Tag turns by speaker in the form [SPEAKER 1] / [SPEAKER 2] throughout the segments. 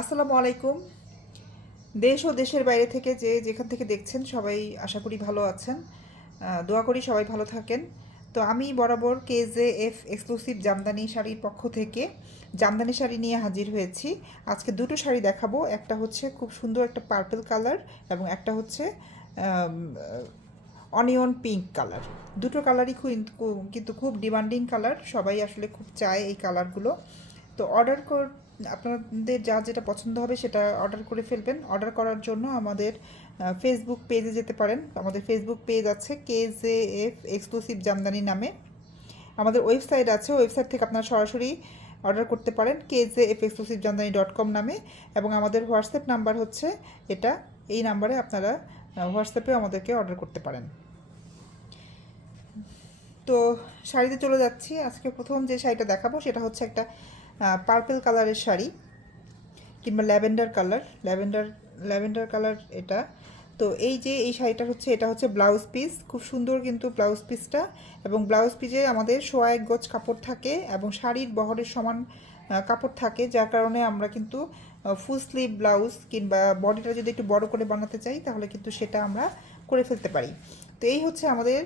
[SPEAKER 1] আসসালামু আলাইকুম। দেশ ও দেশের বাইরে থেকে যে যেখান থেকে দেখছেন সবাই আশা করি ভালো আছেন। দোয়া করি সবাই ভালো থাকেন। তো আমি বরাবর K J F exclusive Jamdani শাড়ির পক্ষ থেকে জামদানি শাড়ি নিয়ে হাজির হয়েছি। আজকে দুটো শাড়ি দেখাবো। একটা হচ্ছে খুব সুন্দর একটা পার্পল কালার এবং একটা হচ্ছে অনিয়ন পিঙ্ক কালার দুটো কালারই খুব কিন্তু খুব ডিমান্ডিং কালার সবাই আসলে খুব চায় এই কালারগুলো তো অর্ডার কর আপনাদের যা যেটা পছন্দ হবে সেটা অর্ডার করে ফেলবেন। অর্ডার করার জন্য আমাদের ফেসবুক পেজে যেতে পারেন। আমাদের ফেসবুক পেজ আছে K J F exclusive Jamdani নামে। আমাদের ওয়েবসাইট আছে ওয়েবসাইট থেকে আপনারা সরাসরি অর্ডার করতে পারেন K J F exclusive Jamdani dot com নামে। এবং আমাদের হোয়াটসঅ্যাপ নাম্বার হচ্ছে এটা, এই নাম্বারে আপনারা হোয়াটসঅ্যাপে আমাদেরকে অর্ডার করতে পারেন। তো শাড়িতে চলে যাচ্ছি। আজকে প্রথম যে শাড়িটা দেখাবো সেটা হচ্ছে একটা পার্পল কালারের শাড়ি কিংবা lavender colour lavender lavender colour এটা। তো এই যে এই শাড়িটা হচ্ছে, এটা হচ্ছে ব্লাউজ পিস খুব সুন্দর কিন্তু ব্লাউজ পিসটা এবং ব্লাউজ পিসে আমাদের সোয়া এক গজ কাপড় থাকে এবং শাড়ির বহরের সমান কাপড় থাকে, যার কারণে আমরা কিন্তু ফুল স্লিভ ব্লাউজ কিংবা বডিটা যদি একটু বড় করে বানাতে চাই, তাহলে কিন্তু সেটা আমরা করে ফেলতে পারি। তো এই হচ্ছে আমাদের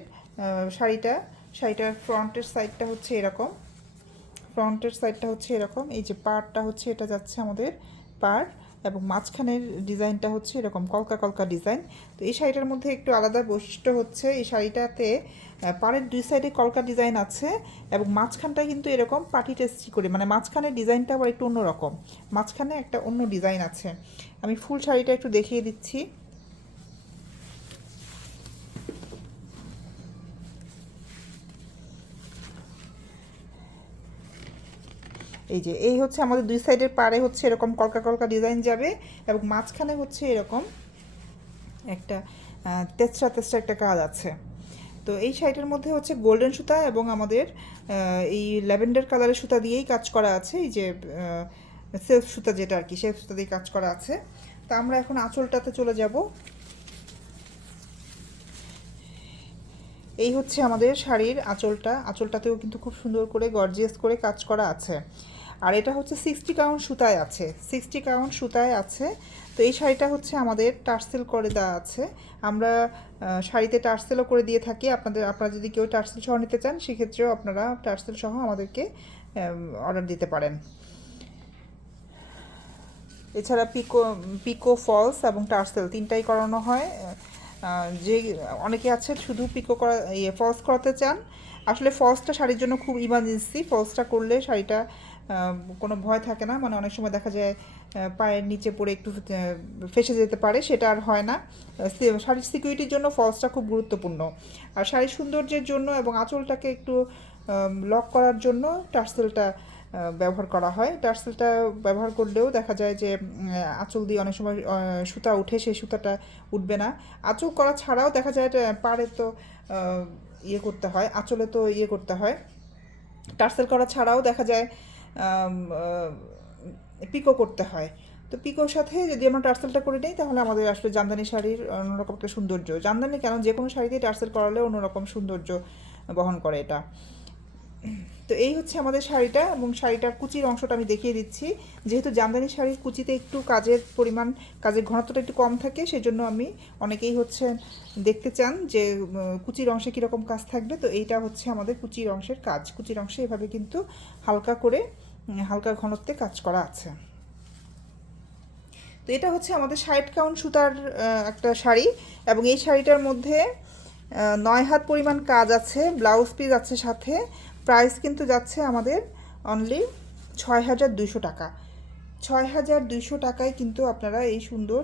[SPEAKER 1] শাড়িটা। শাড়িটার ফ্রন্টের সাইডটা হচ্ছে এরকম। ফ্রন্টের সাইডটা হচ্ছে এরকম। এই যে পাড়টা হচ্ছে, এটা যাচ্ছে আমাদের পাড় এবং মাঝখানের ডিজাইনটা হচ্ছে এরকম, কলকা কলকা ডিজাইন। তো এই শাড়িটার মধ্যে একটু আলাদা বৈশিষ্ট্য হচ্ছে, এই শাড়িটাতে পাড়ের দুই সাইডে কলকা ডিজাইন আছে এবং মাঝখানটা কিন্তু এরকম পাটি টেস্টি করে মানে মাঝখানের ডিজাইনটা আবার একটু অন্যরকম। মাঝখানে একটা অন্য ডিজাইন আছে। আমি ফুল শাড়িটা একটু দেখিয়ে দিচ্ছি। এই যে এই হচ্ছে আমাদের দুই সাইডের পাড়ে হচ্ছে এরকম কলকা কলকা ডিজাইন যাবে এবং মাঝখানে হচ্ছে এরকম একটা আহ, তেচরা তেচরা একটা কাজ আছে। তো এই শাড়িটার মধ্যে হচ্ছে গোল্ডেন সুতা এবং আমাদের এই ল্যাভেন্ডার কালারের সুতা দিয়েই কাজ করা আছে। এই যে সেলফ সুতা যেটা আর কি সেলফ সুতা দিয়ে কাজ করা আছে। তা আমরা এখন আঁচলটাতে চলে যাব। এই হচ্ছে আমাদের শাড়ির আঁচলটা। আঁচলটাতেও কিন্তু খুব সুন্দর করে গর্জিয়াস করে কাজ করা আছে। আর এটা হচ্ছে সিক্সটি কাউন্ট সুতায় আছে। সিক্সটি কাউন্ট সুতায় আছে। তো এই শাড়িটা হচ্ছে আমাদের টার্সেল করে দেওয়া আছে। আমরা শাড়িতে টার্সেলও করে দিয়ে থাকি। আপনাদের, আপনারা যদি কেউ টার্সেল সহ নিতে চান, সেক্ষেত্রেও আপনারা টার্সেল সহ আমাদেরকে অর্ডার দিতে পারেন। এছাড়া পিকো পিকো ফলস এবং টার্সেল তিনটাই করানো হয়। যে, অনেকে আছে শুধু পিকো করা ইয়ে ফলস করাতে চান। আসলে ফলসটা শাড়ির জন্য খুব ইমার্জেন্সি ফলসটা করলে শাড়িটা কোনো ভয় থাকে না। মানে অনেক সময় দেখা যায় পায়ের নিচে পড়ে একটু ফেসে যেতে পারে, সেটা আর হয় না। শাড়ির সিকিউরিটির জন্য ফলসটা খুব গুরুত্বপূর্ণ। আর শাড়ির সৌন্দর্যের জন্য এবং আঁচলটাকে একটু লক করার জন্য টার্সেলটা ব্যবহার করা হয়। টার্সেলটা ব্যবহার করলেও দেখা যায় যে আঁচল দিয়ে অনেক সময় সুতা উঠে, সেই সুতাটা উঠবে না। আঁচল করা ছাড়াও দেখা যায় পাড়ে তো ইয়ে করতে হয়, আঁচলে তো ইয়ে করতে হয়। টার্সেল করা ছাড়াও দেখা যায় পিকো করতে হয়। তো পিকোর সাথে যদি আমরা টার্সেলটা করে নিই, তাহলে আমাদের আসলে জামদানি শাড়ির অন্যরকম একটা সৌন্দর্য। জামদানি কেন যে কোনো শাড়িতেই টার্সেল করালে অন্যরকম সৌন্দর্য বহন করে এটা। তো এই হচ্ছে আমাদের শাড়িটা এবং শাড়িটার কুচির অংশটা আমি দেখিয়ে দিচ্ছি। যেহেতু জামদানি শাড়ির কুচিতে একটু কাজের পরিমাণ, কাজের ঘনত্বটা একটু কম থাকে, সেজন্য আমি অনেকেই হচ্ছে দেখতে চান যে কুচির অংশে কীরকম কাজ থাকবে। তো এইটা হচ্ছে আমাদের কুচির অংশের কাজ। কুচির অংশে এভাবে কিন্তু হালকা করে হালকা ঘনত্বে কাজ করা আছে। তো এটা হচ্ছে আমাদের ষাট কাউন্ট সুতার একটা শাড়ি এবং এই শাড়িটার মধ্যে নয় হাত পরিমাণ কাজ আছে, ব্লাউজ পিস আছে সাথে, প্রাইস কিন্তু যাচ্ছে আমাদের অনলি ছয় হাজার দুইশো টাকা। ছয় হাজার দুইশো টাকায় কিন্তু আপনারা এই সুন্দর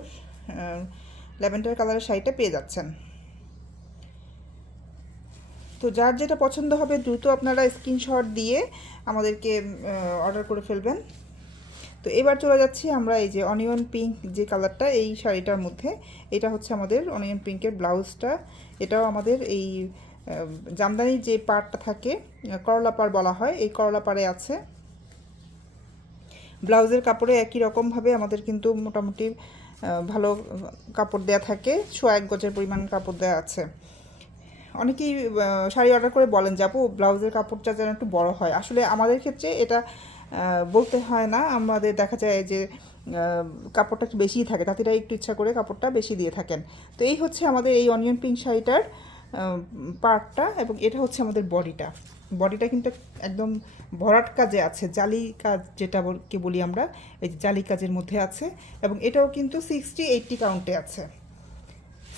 [SPEAKER 1] ল্যাভেন্ডার কালারের শাড়িটা পেয়ে যাচ্ছেন। তো যার যেটা পছন্দ হবে দ্রুত আপনারা স্ক্রিনশট দিয়ে আমাদেরকে অর্ডার করে ফেলবেন। তো এবার চলে যাচ্ছি আমরা এই যে অনিয়ন পিঙ্ক যে কালারটা এই শাড়িটার মধ্যে। এটা হচ্ছে আমাদের অনিয়ন পিঙ্কের ব্লাউজটা। এটাও আমাদের এই জামদানির যে পাড়টা থাকে করলা পাড় বলা হয়, এই করলা পাড়ে আছে। ব্লাউজের কাপড়ে একই রকমভাবে আমাদের কিন্তু মোটামুটি ভালো কাপড় দেয়া থাকে। শো এক গজের পরিমাণ কাপড় দেওয়া আছে। অনেকেই শাড়ি অর্ডার করে বলেন যাব ব্লাউজের কাপড়টা যেন একটু বড় হয়। আসলে আমাদের ক্ষেত্রে এটা বলতে হয় না। আমাদের দেখা যায় যে কাপড়টা একটু বেশিই থাকে। তাঁতিরা একটু ইচ্ছা করে কাপড়টা বেশি দিয়ে থাকেন। তো এই হচ্ছে আমাদের এই অনিয়ন পিঙ্ক শাড়িটার পার্টটা এবং এটা হচ্ছে আমাদের বডিটা বডিটা কিন্তু একদম ভরাট কাজে আছে, জালি কাজ যেটা কি বলি আমরা, এই যে জালি কাজের মধ্যে আছে এবং এটাও কিন্তু সিক্সটি এইটটি কাউন্টে আছে।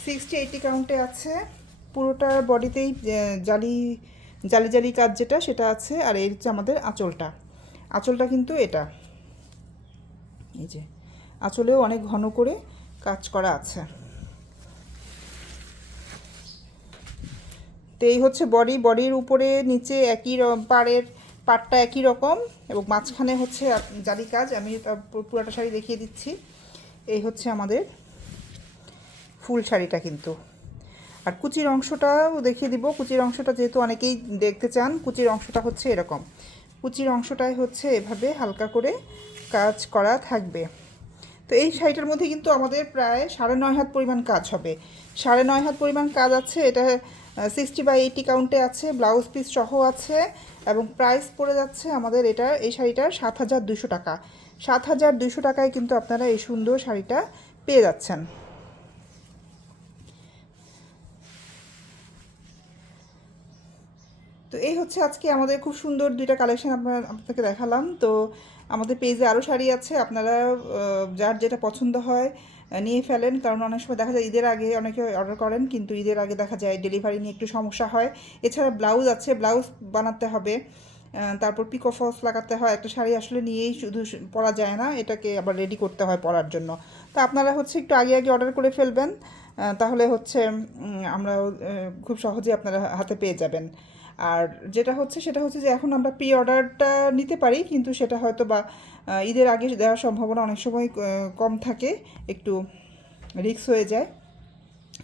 [SPEAKER 1] সিক্সটি এইটটি কাউন্টে আছে পুরোটা বডিতেই জালি জালি জালি কাজ যেটা সেটা আছে, আর এই হচ্ছে আমাদের আঁচলটা। আঁচলটা কিন্তু এটা। এই যে, আঁচলেও অনেক ঘন করে কাজ করা আছে। তো এই হচ্ছে বডি, বডির উপরে, নিচে একই পাড়ের পাড়টা একই রকম, এবং মাঝখানে হচ্ছে জালি কাজ। আমি পুরোটা শাড়ি দেখিয়ে দিচ্ছি। এই হচ্ছে আমাদের ফুল শাড়িটা কিন্তু। আর কুচির অংশটাও দেখিয়ে দিব। কুচির অংশটা যেহেতু অনেকেই দেখতে চান, কুচির অংশটা হচ্ছে এরকম। কুচির অংশটাই হচ্ছে এভাবে হালকা করে কাজ করা থাকবে। তো এই শাড়িটার মধ্যে কিন্তু আমাদের প্রায় সাড়ে নয় হাত পরিমাণ কাজ হবে। সাড়ে নয় হাত পরিমাণ কাজ আছে, এটা সিক্সটি বাই এইটি কাউন্টে আছে ব্লাউজ পিস সহ আছে, এবং প্রাইস পড়ে যাচ্ছে আমাদের এটা, এই শাড়িটার সাত হাজার দুশো টাকা। সাত হাজার দুশো টাকায় কিন্তু আপনারা এই সুন্দর শাড়িটা পেয়ে যাচ্ছেন। তো এই হচ্ছে আজকে আমাদের খুব সুন্দর দুইটা কালেকশন আপনার আপনাকে দেখালাম। তো আমাদের পেজে আরও শাড়ি আছে, আপনারা যার যেটা পছন্দ হয় নিয়ে ফেলেন। কারণ অনেক সময় দেখা যায় ঈদের আগে অনেকে অর্ডার করেন, কিন্তু ঈদের আগে দেখা যায় ডেলিভারি নিয়ে একটু সমস্যা হয়। এছাড়া ব্লাউজ আছে ব্লাউজ বানাতে হবে। তারপর পিকো ফলস লাগাতে হয়। একটা শাড়ি আসলে নিয়েই শুধু পরা যায় না, এটাকে আবার রেডি করতে হয় পরার জন্য। তো আপনারা হচ্ছে একটু আগে আগে অর্ডার করে ফেলবেন। তাহলে হচ্ছে আমরা খুব সহজেই আপনারা হাতে পেয়ে যাবেন। আর যেটা হচ্ছে, সেটা হচ্ছে যে এখন আমরা প্রি অর্ডারটা নিতে পারি, কিন্তু সেটা হয়তো বা ঈদের আগে দেওয়ার সম্ভাবনা অনেক সময় কম থাকে, একটু রিস্ক হয়ে যায়।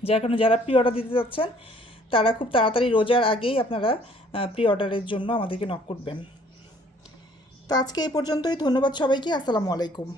[SPEAKER 1] যার কারণে যারা প্রি অর্ডার দিতে যাচ্ছেন, তারা খুব তাড়াতাড়ি রোজার আগেই আপনারা প্রি অর্ডারের জন্য আমাদেরকে নক করবেন। তো আজকে এই পর্যন্তই, ধন্যবাদ সবাইকে, আসসালামু আলাইকুম।